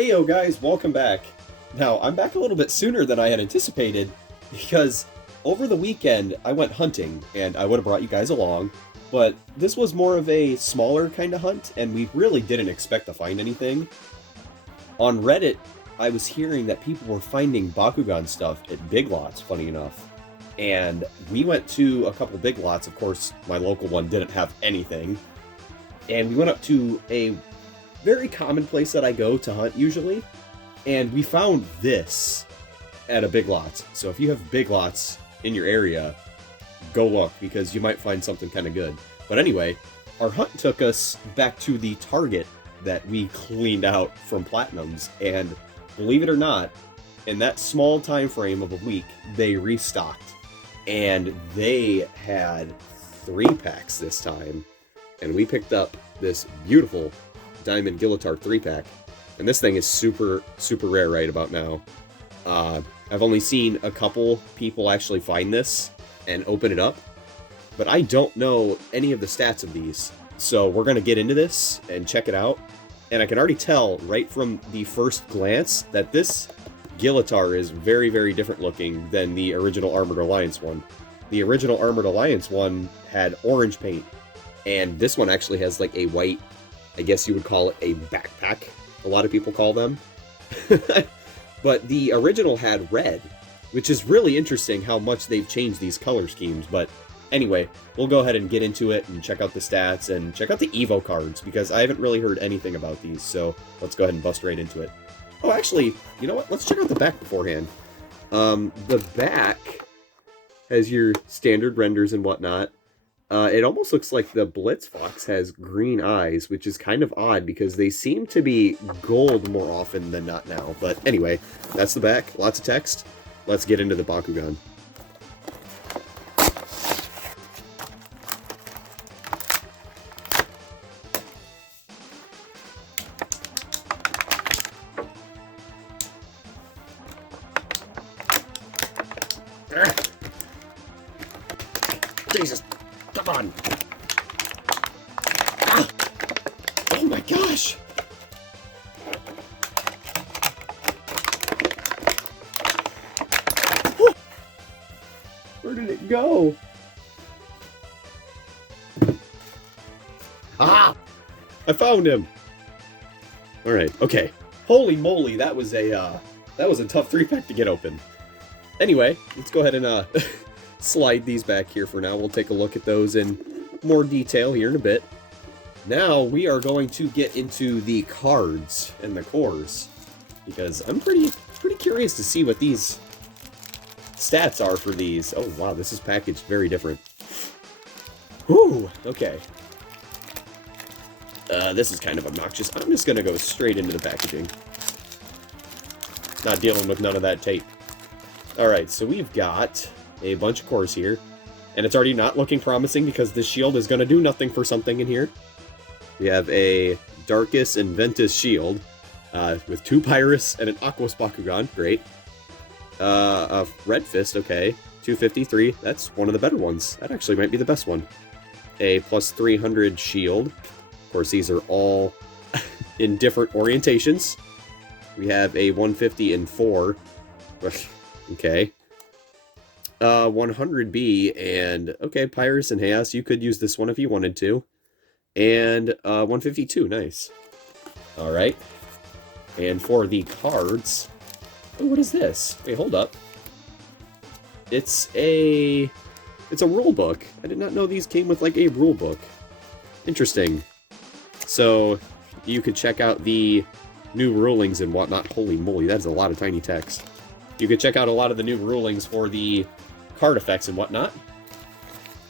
Heyo guys, welcome back. Now, I'm back a little bit sooner than I had anticipated because over the weekend I went hunting and I would have brought you guys along, but this was more of a smaller kind of hunt and we really didn't expect to find anything. On Reddit, I was hearing that people were finding Bakugan stuff at Big Lots, funny enough. And we went to a couple Big Lots, of course my local one didn't have anything. And we went up to a very common place that I go to hunt usually, and we found this at a Big Lots. So if you have Big Lots in your area, go look because you might find something kind of good. But anyway, our hunt took us back to the Target that we cleaned out from Platinums, and believe it or not, in that small time frame of a week, they restocked, and they had 3 packs this time, and we picked up this beautiful Diamond Gillator 3-pack, and this thing is super rare right about now. I've only seen a couple people actually find this and open it up, but I don't know any of the stats of these, so we're gonna get into this and check it out. And I can already tell right from the first glance that this Gillator is very different looking than the original Armored Alliance one. The original Armored Alliance one had orange paint, and this one actually has like a white, I guess you would call it a backpack, a lot of people call them. But the original had red, which is really interesting how much they've changed these color schemes. But anyway, we'll go ahead and get into it and check out the stats and check out the Evo cards, because I haven't really heard anything about these, so let's go ahead and bust right into it. Oh, actually, you know what? Let's check out the back beforehand. The back has your standard renders and whatnot. It almost looks like the Blitzbox has green eyes, which is kind of odd because they seem to be gold more often than not now. But anyway, that's the back. Lots of text. Let's get into the Bakugan. Jesus. Come on. Ah! Oh my gosh. Whew. Where did it go? Ah! I found him. All right. Okay. Holy moly, that was a tough 3-pack to get open. Anyway, let's go ahead and slide these back here for now. We'll take a look at those in more detail here in a bit. Now we are going to get into the cards and the cores, because I'm pretty curious to see what these stats are for these. Oh wow, this is packaged very different. Whew, okay. This is kind of obnoxious. I'm just gonna go straight into the packaging. Not dealing with none of that tape. Alright, so we've got a bunch of cores here, and it's already not looking promising because this shield is going to do nothing for something in here. We have a Darkus and Ventus shield with 2 Pyrus and an Aqua Bakugan, great. A Red Fist, okay, 253, that's one of the better ones. That actually might be the best one. A plus 300 shield. Of course, these are all in different orientations. We have a 150 and 4. Okay. 100B, and okay, Pyrus and Chaos, you could use this one if you wanted to. And 152, nice. Alright. And for the cards, oh, what is this? Wait, hold up. It's a rule book. I did not know these came with like a rule book. Interesting. So you could check out the new rulings and whatnot. Holy moly, that's a lot of tiny text. You could check out a lot of the new rulings for the card effects and whatnot.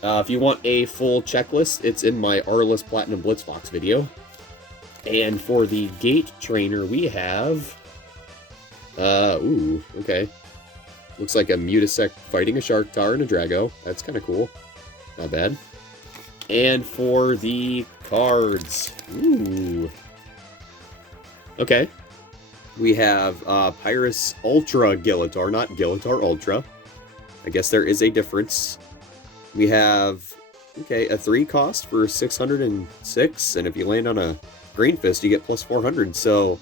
If you want a full checklist, it's in my Arlis Platinum Blitzbox video. And for the Gate Trainer, we have... ooh, okay. Looks like a Mutasec fighting a Sharktar and a Drago. That's kind of cool. Not bad. And for the cards... ooh. Okay. We have Pyrus Ultra Gillator, not Gillator Ultra. I guess there is a difference. We have, okay, a 3 cost for 606, and if you land on a Green Fist, you get plus 400, so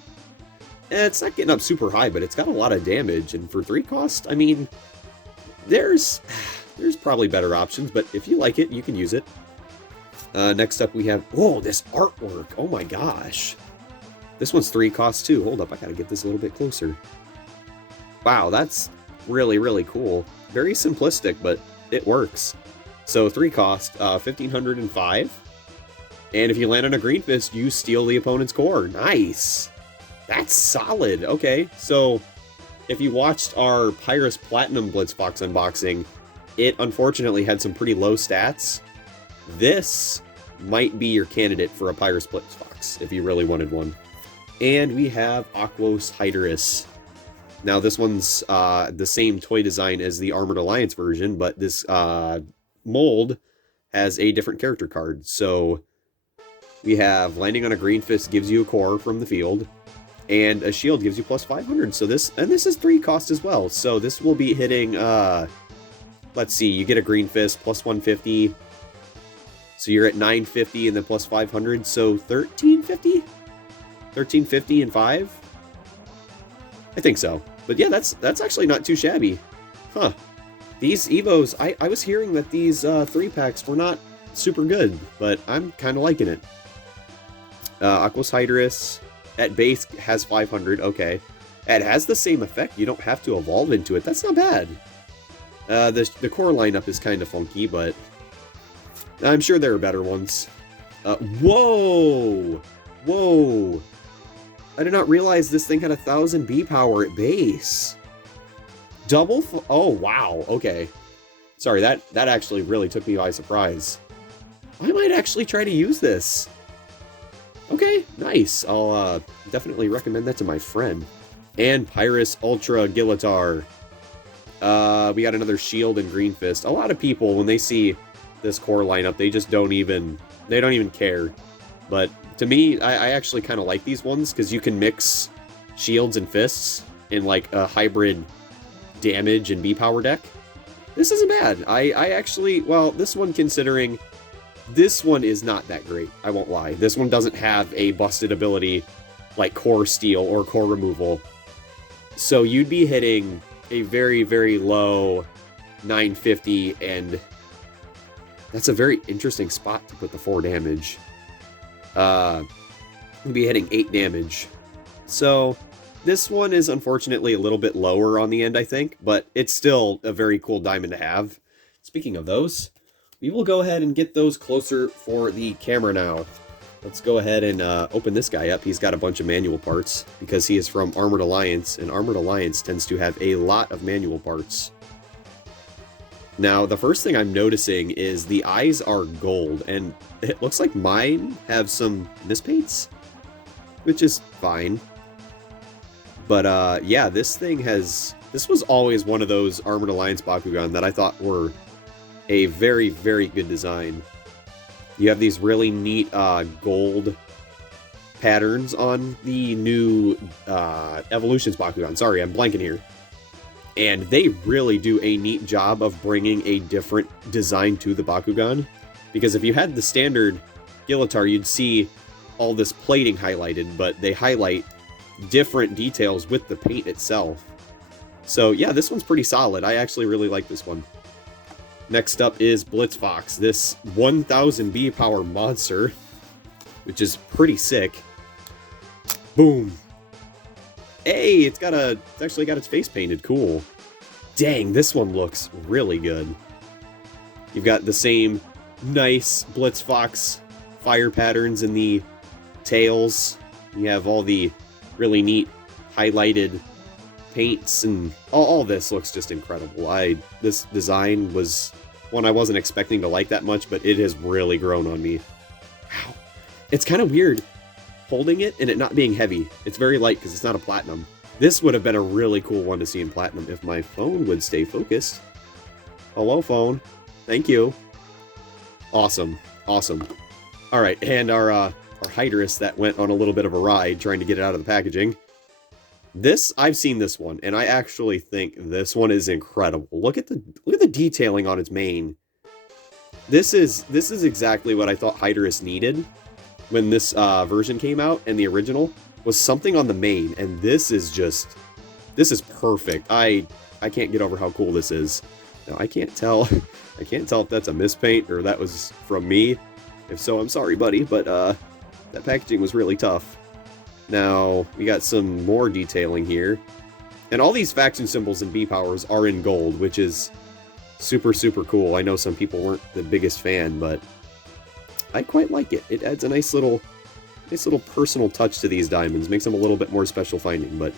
It's not getting up super high, but it's got a lot of damage, and for 3 cost, I mean, there's probably better options, but if you like it, you can use it. Next up we have, whoa, this artwork, oh my gosh. This one's 3 cost too. Hold up, I gotta get this a little bit closer. Wow, that's really, really cool. Very simplistic, but it works. So 3 cost, 1,505. And if you land on a green fist, you steal the opponent's core. Nice! That's solid. Okay, so if you watched our Pyrus Platinum Blitzbox unboxing, it unfortunately had some pretty low stats. This might be your candidate for a Pyrus Blitz Box, if you really wanted one. And we have Aqua Hydrous. Now this one's the same toy design as the Armored Alliance version, but this mold has a different character card. So we have landing on a green fist gives you a core from the field, and a shield gives you plus 500. So this is 3 cost as well. So this will be hitting, let's see, you get a green fist plus 150. So you're at 950 and then plus 500, so 1350? 1350 and 5? I think so. But yeah, that's actually not too shabby. Huh. These Evos, I was hearing that these 3-packs were not super good, but I'm kind of liking it. Aqua Hydrous at base has 500, okay. It has the same effect, you don't have to evolve into it, that's not bad. The core lineup is kind of funky, but I'm sure there are better ones. Whoa! Whoa! I did not realize this thing had 1,000 B power at base. Oh, wow. Okay. Sorry, that actually really took me by surprise. I might actually try to use this. Okay, nice. I'll definitely recommend that to my friend. And Pyrus Ultra Gillator. We got another shield and green fist. A lot of people, when they see this core lineup, they just don't even care. But to me, I actually kind of like these ones because you can mix shields and fists in like a hybrid damage and B power deck. This isn't bad. I actually, well, this one, considering this one is not that great, I won't lie. This one doesn't have a busted ability like core steal or core removal. So you'd be hitting a very, very low 950, and that's a very interesting spot to put the 4 damage. We'd be hitting 8 damage. So this one is unfortunately a little bit lower on the end, I think, but it's still a very cool diamond to have. Speaking of those, we will go ahead and get those closer for the camera now. Let's go ahead and open this guy up. He's got a bunch of manual parts because he is from Armored Alliance, and Armored Alliance tends to have a lot of manual parts. Now, the first thing I'm noticing is the eyes are gold, and it looks like mine have some mispaints, which is fine. But yeah, this was always one of those Armored Alliance Bakugan that I thought were a very, very good design. You have these really neat gold patterns on the new Evolutions Bakugan. Sorry, I'm blanking here. And they really do a neat job of bringing a different design to the Bakugan. Because if you had the standard Gillator, you'd see all this plating highlighted, but they highlight different details with the paint itself. So yeah, this one's pretty solid. I actually really like this one. Next up is Blitzbox, this 1000 B power monster, which is pretty sick. Boom. Hey, it's actually got its face painted. Cool. Dang, this one looks really good. You've got the same nice Blitzbox fire patterns in the tails. You have all the really neat highlighted paints, and all this looks just incredible. This design was one I wasn't expecting to like that much, but it has really grown on me. Wow. It's kind of weird holding it and it not being heavy. It's very light because it's not a platinum. This would have been a really cool one to see in platinum if my phone would stay focused. Hello, phone. Thank you. Awesome. Awesome. All right, and our Hydrous that went on a little bit of a ride trying to get it out of the packaging. I've seen this one, and I actually think this one is incredible. Look at the detailing on its mane. This is exactly what I thought Hydrous needed when this version came out, and the original was something on the main, and this is perfect. I can't get over how cool this is. Now, I can't tell if that's a mispaint or that was from me. If so, I'm sorry, buddy, but that packaging was really tough. Now, we got some more detailing here. And all these faction symbols and B-powers are in gold, which is super, super cool. I know some people weren't the biggest fan, but I quite like it. It adds a nice little personal touch to these diamonds. Makes them a little bit more special finding, but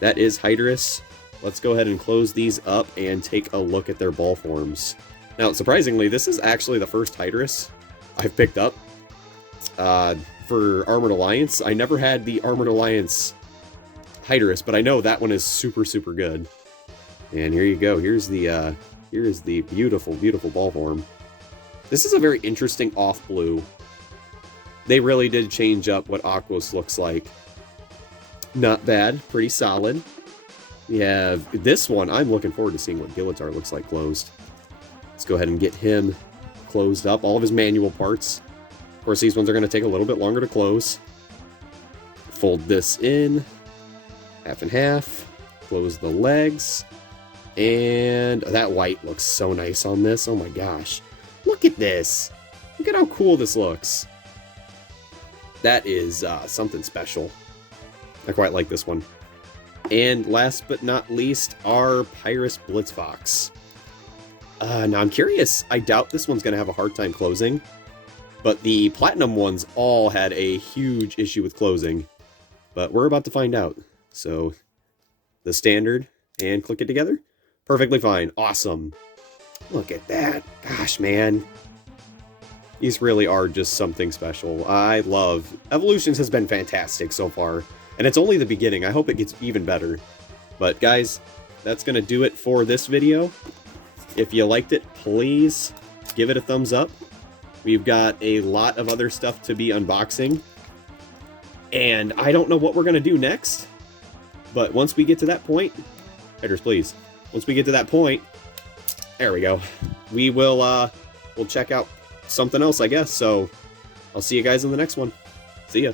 that is Hydrous. Let's go ahead and close these up and take a look at their ball forms. Now, surprisingly, this is actually the first Hydrous I've picked up for Armored Alliance. I never had the Armored Alliance Hydrous, but I know that one is super, super good. And here you go. Here's the beautiful, beautiful ball form. This is a very interesting off blue. They really did change up what Aquos looks like. Not bad. Pretty solid. We have this one. I'm looking forward to seeing what Gillator looks like closed. Let's go ahead and get him closed up. All of his manual parts. Of course, these ones are going to take a little bit longer to close. Fold this in. Half and half. Close the legs. And that white looks so nice on this. Oh my gosh. Look at this. Look at how cool this looks. That is something special. I quite like this one. And last but not least, our Pyrus Blitz Box. Now I'm curious. I doubt this one's going to have a hard time closing. But the Platinum ones all had a huge issue with closing. But we're about to find out. So, the standard and click it together. Perfectly fine. Awesome. Look at that. Gosh, man. These really are just something special. I love... Evolutions has been fantastic so far. And it's only the beginning. I hope it gets even better. But guys, that's going to do it for this video. If you liked it, please give it a thumbs up. We've got a lot of other stuff to be unboxing. And I don't know what we're going to do next. But once we get to that point... Headers, please. Once we get to that point... There we go. We will, we'll check out something else, I guess. So, I'll see you guys in the next one. See ya.